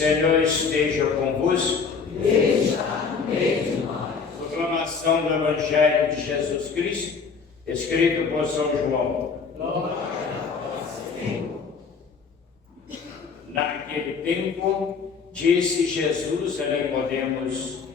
Senhor esteja convosco. Está no meio de nós. Proclamação do Evangelho de Jesus Cristo, escrito por São João. Glória a vós, Senhor. Naquele tempo, disse Jesus a Nicodemos: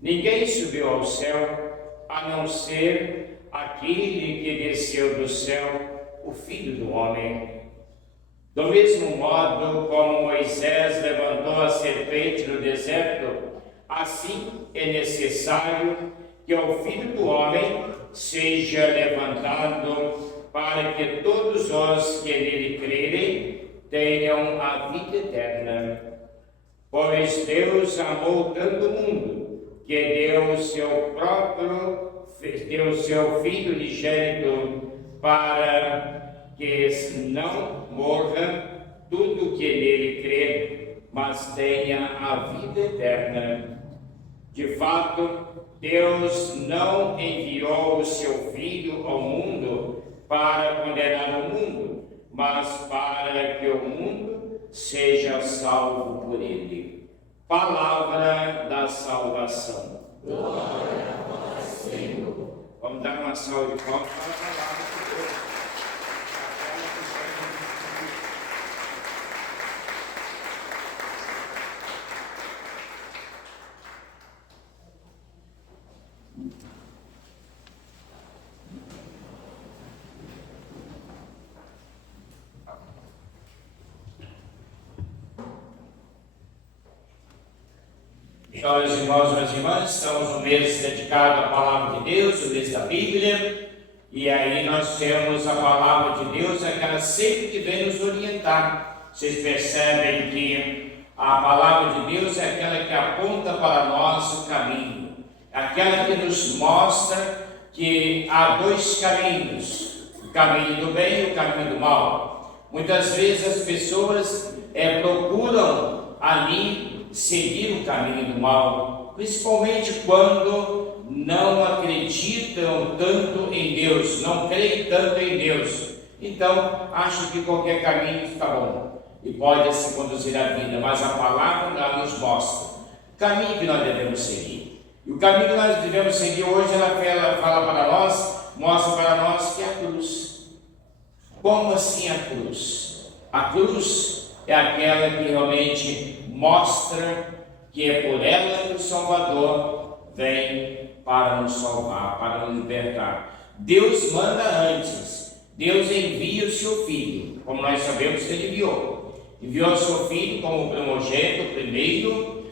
ninguém subiu ao céu, a não ser aquele que desceu do céu, o Filho do Homem. Do mesmo modo como Moisés levantou a serpente no deserto, assim é necessário que o Filho do Homem seja levantado, para que todos os que nele crerem tenham a vida eterna. Pois Deus amou tanto o mundo, que deu o seu Filho unigênito, para que não morra tudo que nele crê, mas tenha a vida eterna. De fato, Deus não enviou o seu Filho ao mundo para condenar o mundo, mas para que o mundo seja salvo por ele. Palavra da salvação. Glória a vós, Senhor. Vamos dar uma salva de palmas para a palavra de Deus. Então, meus irmãos e minhas irmãs, estamos no mês dedicado à Palavra de Deus, o mês da Bíblia, e aí nós temos a Palavra de Deus, aquela sempre que vem nos orientar. Vocês percebem que a Palavra de Deus é aquela que aponta para nós o caminho, aquela que nos mostra que há dois caminhos, o caminho do bem e o caminho do mal. Muitas vezes as pessoas procuram ali seguir o caminho do mal, principalmente quando não acreditam tanto em Deus, não creem tanto em Deus. Então, acham que qualquer caminho está bom e pode assim conduzir a vida, mas a palavra ela nos mostra o caminho que nós devemos seguir. E o caminho que nós devemos seguir hoje, ela fala para nós, mostra para nós que é a cruz. Como assim a cruz? A cruz é aquela que realmente mostra que é por ela que o Salvador vem para nos salvar, para nos libertar. Deus manda antes, Deus envia o seu Filho, como nós sabemos que Ele enviou o seu Filho como primogênito, primeiro,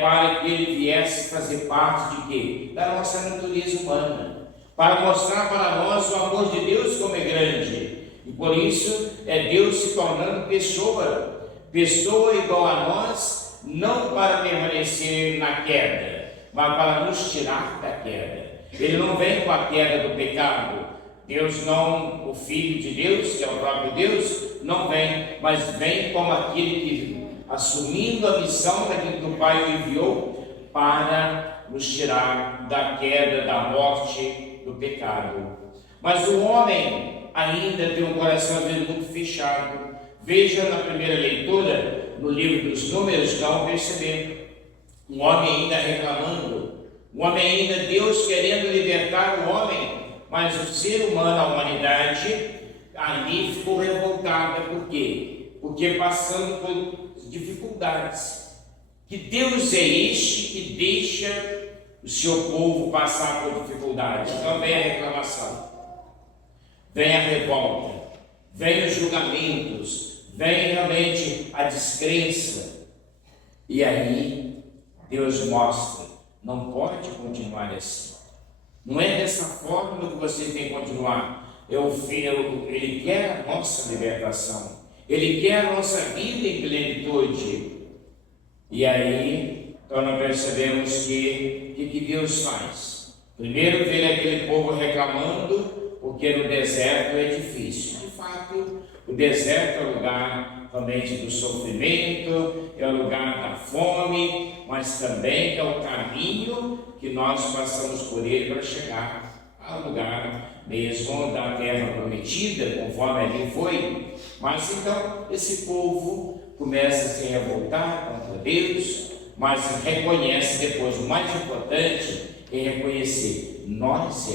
para que Ele viesse fazer parte de quê? Da nossa natureza humana, para mostrar para nós o amor de Deus como é grande, e por isso é Deus se tornando pessoa igual a nós, não para permanecer na queda, mas para nos tirar da queda. Ele não vem com a queda do pecado. Deus não, o Filho de Deus, que é o próprio Deus, não vem, mas vem como aquele que, assumindo a missão daquilo que o Pai o enviou, para nos tirar da queda, da morte, do pecado. Mas o homem ainda tem um coração às vezes muito fechado. Veja na primeira leitura, no livro dos Números, vão perceber um homem ainda reclamando, um homem ainda, Deus querendo libertar o homem, mas o ser humano, a humanidade, ali ficou revoltada. Por quê? Porque passando por dificuldades. Que Deus é este que deixa o seu povo passar por dificuldades? Então vem a reclamação, vem a revolta, vem os julgamentos, vem realmente a descrença. E aí Deus mostra, não pode continuar assim. Não é dessa forma que você tem que continuar. Ele quer a nossa libertação, Ele quer a nossa vida em plenitude. E aí, então nós percebemos que Deus faz? Primeiro vê aquele povo reclamando, porque no deserto é difícil. De fato, o deserto é o lugar realmente do sofrimento, é o lugar da fome, mas também é o caminho que nós passamos por ele para chegar ao lugar mesmo da terra prometida, conforme ali foi. Mas então esse povo começa a se revoltar contra Deus, mas reconhece depois, o mais importante é reconhecer: nós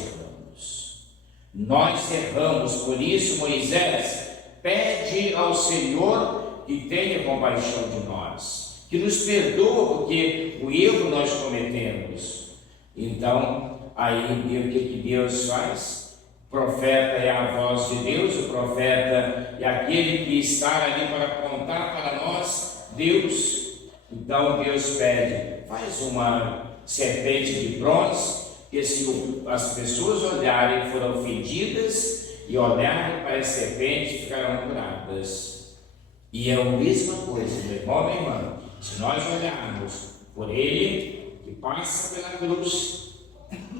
erramos, por isso Moisés pede ao Senhor que tenha compaixão de nós, que nos perdoa, porque o erro nós cometemos. Então, aí o que Deus faz? O profeta é a voz de Deus, o profeta é aquele que está ali para contar para nós Deus. Então Deus pede: faz uma serpente de bronze, que se as pessoas olharem, foram ofendidas e olharem para a serpente, ficarão curadas. E é a mesma coisa, meu irmão, minha irmã, se nós olharmos por ele, que passa pela cruz,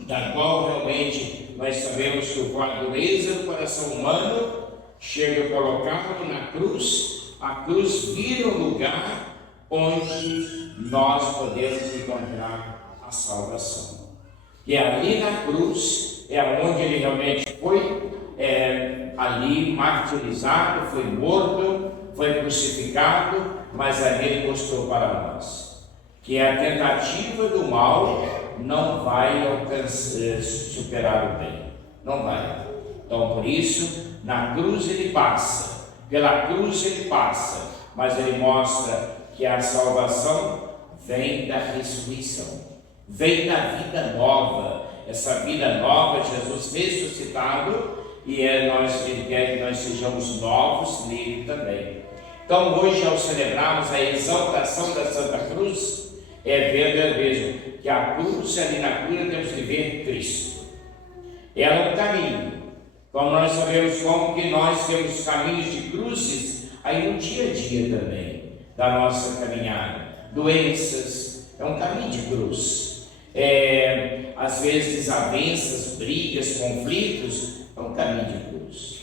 da qual realmente nós sabemos que com a dureza do coração humano chega a colocá-lo na cruz, a cruz vira um lugar onde nós podemos encontrar a salvação. E ali na cruz é onde ele realmente foi ali martirizado, foi morto, foi crucificado, mas ali ele mostrou para nós que a tentativa do mal não vai superar o bem, não vai. Então por isso, na cruz ele passa, pela cruz ele passa, mas ele mostra que a salvação vem da ressurreição, vem da vida nova. Essa vida nova, Jesus ressuscitado, e ele quer que nós sejamos novos nele também. Então hoje, ao celebrarmos a exaltação da Santa Cruz, é ver mesmo que a cruz, ali na cruz, temos que ver Cristo. Ela é um caminho. Como nós sabemos como que nós temos caminhos de cruzes aí no dia a dia também da nossa caminhada. Doenças, é um caminho de cruz. Às vezes desavenças, brigas, conflitos, é um caminho de cruz.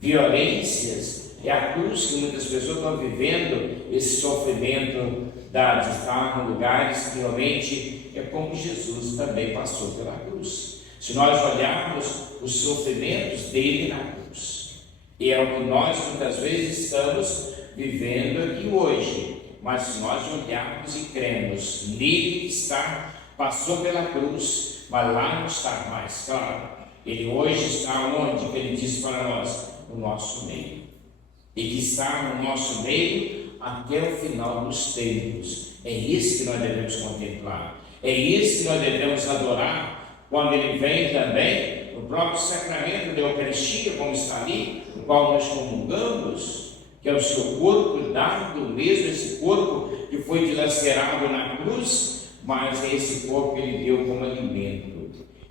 Violências, é a cruz que muitas pessoas estão vivendo, esse sofrimento de estar em lugares que realmente é como Jesus também passou pela cruz. Se nós olharmos os sofrimentos dele na cruz, e é o que nós muitas vezes estamos vivendo aqui hoje, mas se nós olharmos e cremos nele que passou pela cruz, mas lá não está mais, claro. Ele hoje está onde? Que ele disse para nós: no nosso meio. E que está no nosso meio até o final dos tempos. É isso que nós devemos contemplar. É isso que nós devemos adorar quando ele vem também, no próprio sacramento da Eucaristia, como está ali, no qual nós comungamos, que é o seu corpo dado, mesmo esse corpo que foi dilacerado na cruz, mas é esse corpo que ele deu como alimento.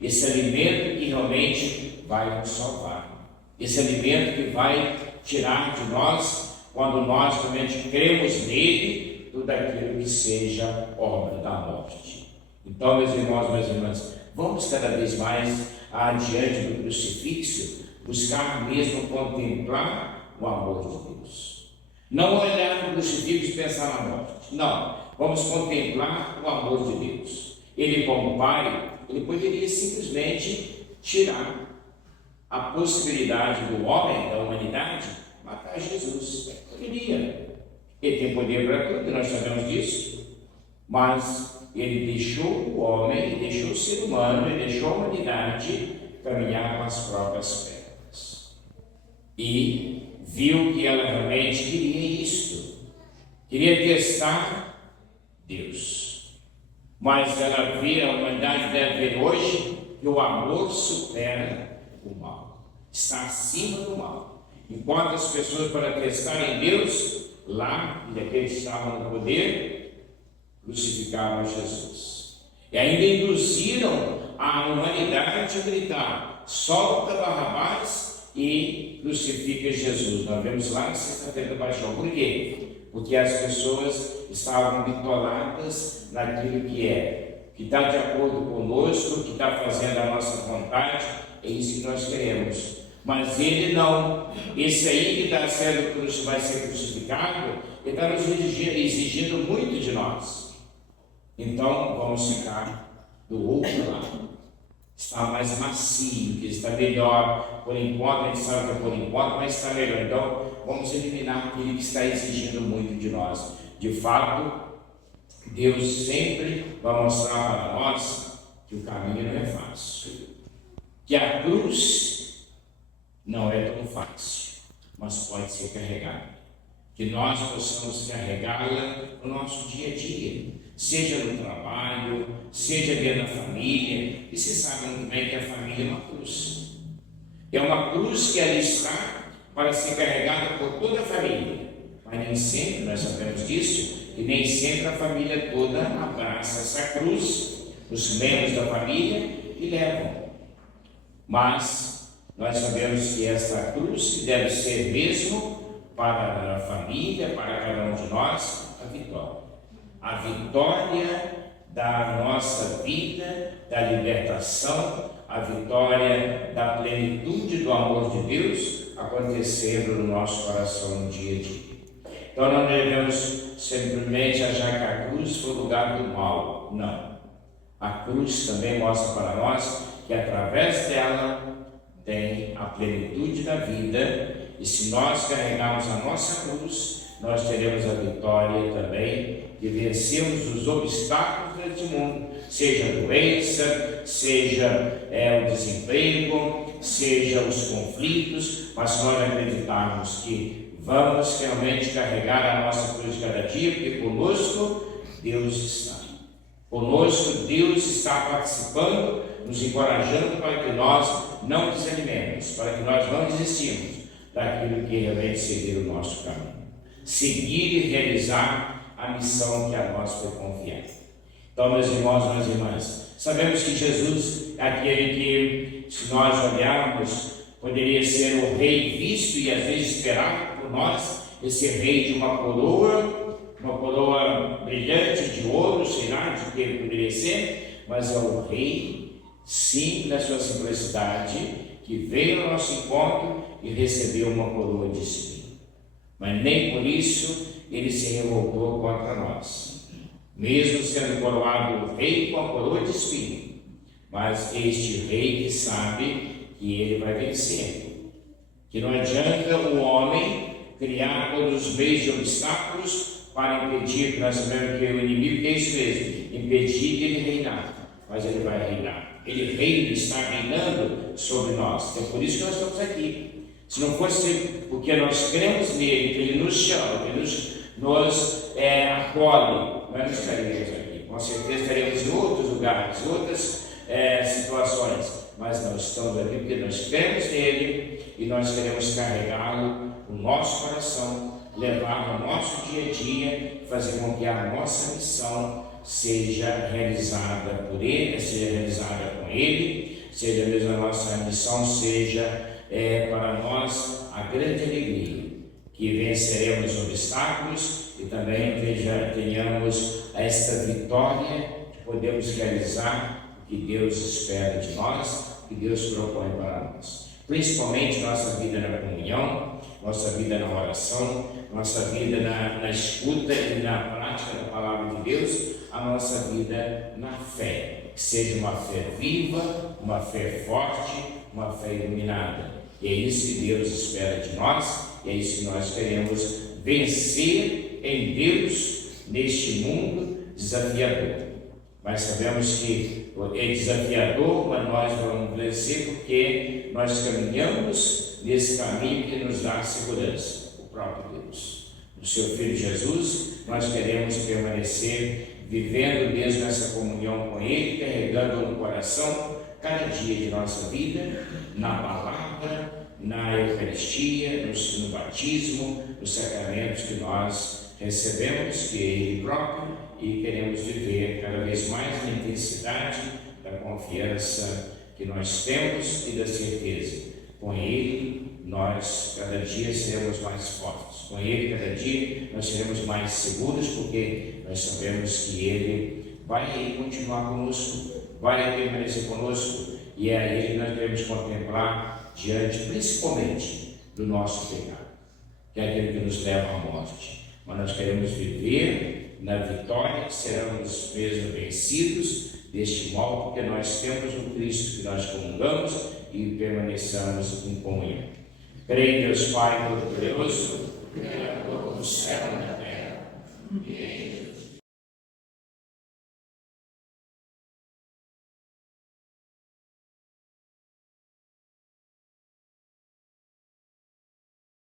Esse alimento que realmente vai nos salvar. Esse alimento que vai tirar de nós, quando nós realmente cremos nele, tudo aquilo que seja obra da morte. Então, meus irmãos, minhas irmãs, vamos cada vez mais adiante do crucifixo, buscar mesmo contemplar o amor de Deus. Não olhar para o crucifixo e pensar na morte. Não, vamos contemplar o amor de Deus. Ele, como Pai, ele poderia simplesmente tirar a possibilidade do homem, da humanidade, matar Jesus. Poderia. Ele tem poder para tudo, nós sabemos disso. Mas ele deixou o homem, ele deixou o ser humano, ele deixou a humanidade caminhar com as próprias pernas. E viu que ela realmente queria isto. Queria testar Deus. Mas ela vê, a humanidade deve ver hoje que o amor supera o mal. Está acima do mal. Enquanto as pessoas, para testarem Deus, lá, e aqueles que estavam no poder, crucificaram Jesus. E ainda induziram a humanidade a gritar: solta Barrabás e crucifica Jesus. Nós vemos lá na Sexta-feira da Paixão. Por quê? Porque as pessoas estavam bitoladas naquilo que é que está de acordo conosco, que está fazendo a nossa vontade, é isso que nós queremos. Mas ele não, esse aí que está sendo, vai ser crucificado, ele está nos exigindo muito de nós. Então vamos ficar do outro lado. Está mais macio, que está melhor, por enquanto, a gente sabe que é por enquanto, mas está melhor. Então vamos eliminar aquele que está exigindo muito de nós. De fato, Deus sempre vai mostrar para nós que o caminho não é fácil, que a cruz não é tão fácil, mas pode ser carregada, que nós possamos carregá-la no nosso dia a dia, seja no trabalho, seja dentro da família. E você sabe muito bem que a família é uma cruz, é uma cruz que ali está para ser carregada por toda a família, mas nem sempre nós sabemos disso. E nem sempre a família toda abraça essa cruz, os membros da família, e levam. Mas nós sabemos que essa cruz deve ser mesmo para a família, para cada um de nós, a vitória. A vitória da nossa vida, da libertação, a vitória da plenitude do amor de Deus acontecendo no nosso coração no dia a dia. Então não devemos simplesmente achar que a cruz foi o lugar do mal. Não. A cruz também mostra para nós que através dela tem a plenitude da vida. E se nós carregarmos a nossa cruz, nós teremos a vitória também de vencermos os obstáculos deste mundo. Seja a doença, seja o desemprego, seja os conflitos. Mas se nós acreditarmos que vamos realmente carregar a nossa cruz cada dia, porque conosco Deus está. Conosco Deus está participando, nos encorajando para que nós não desanimemos, para que nós não desistimos daquilo que realmente seria o nosso caminho. Seguir e realizar a missão que a nós foi confiada. Então, meus irmãos, minhas irmãs, sabemos que Jesus é aquele que, se nós olharmos, poderia ser o rei visto e às vezes esperado por nós, esse rei de uma coroa brilhante de ouro, sei lá de que ele poderia ser, mas é o rei, sim, da sua simplicidade, que veio ao nosso encontro e recebeu uma coroa de espinho. Mas nem por isso ele se revoltou contra nós, mesmo sendo coroado o rei com a coroa de espinho. Mas este rei que sabe que ele vai vencer, que não adianta o homem criar todos os meios de obstáculos para impedir, que nós sabemos que o inimigo é isso mesmo, impedir de ele reinar, mas ele vai reinar. Ele reina, está reinando sobre nós. É por isso que nós estamos aqui. Se não fosse porque nós cremos nele, que ele nos chama, que ele nos acolhe, nós não estaríamos aqui. Com certeza estaremos em outros lugares, outras situações. Mas nós estamos aqui porque nós cremos nele e nós queremos carregá-lo no nosso coração, levar no nosso dia a dia, fazer com que a nossa missão seja realizada por ele, seja realizada com ele, seja mesmo a nossa missão, seja para nós a grande alegria, que venceremos os obstáculos e também tenhamos esta vitória que podemos realizar o que Deus espera de nós, o que Deus propõe para nós. Principalmente nossa vida na comunhão, nossa vida na oração, nossa vida na escuta e na prática da palavra de Deus, a nossa vida na fé, que seja uma fé viva, uma fé forte, uma fé iluminada. E é isso que Deus espera de nós, e é isso que nós queremos vencer em Deus neste mundo desafiador. Mas sabemos que é desafiador, mas nós vamos vencer porque nós caminhamos nesse caminho que nos dá segurança, o próprio Deus. No seu Filho Jesus, nós queremos permanecer vivendo mesmo essa comunhão com Ele, carregando no coração cada dia de nossa vida, na palavra, na Eucaristia, no batismo, nos sacramentos que nós recebemos, que é Ele próprio, e queremos viver cada vez mais na intensidade da confiança que nós temos e da certeza. Com Ele, nós cada dia seremos mais fortes. Com Ele, cada dia, nós seremos mais seguros, porque nós sabemos que Ele vai continuar conosco, vai permanecer conosco, e é a Ele que nós devemos contemplar diante, principalmente, do nosso pecado, que é aquele que nos leva à morte. Mas nós queremos viver na vitória, seremos mesmo vencidos deste mal, porque nós temos um Cristo que nós comungamos e permaneçamos em comunhão. Creio em Deus Pai Todo-Poderoso, Criador do céu e da terra, e em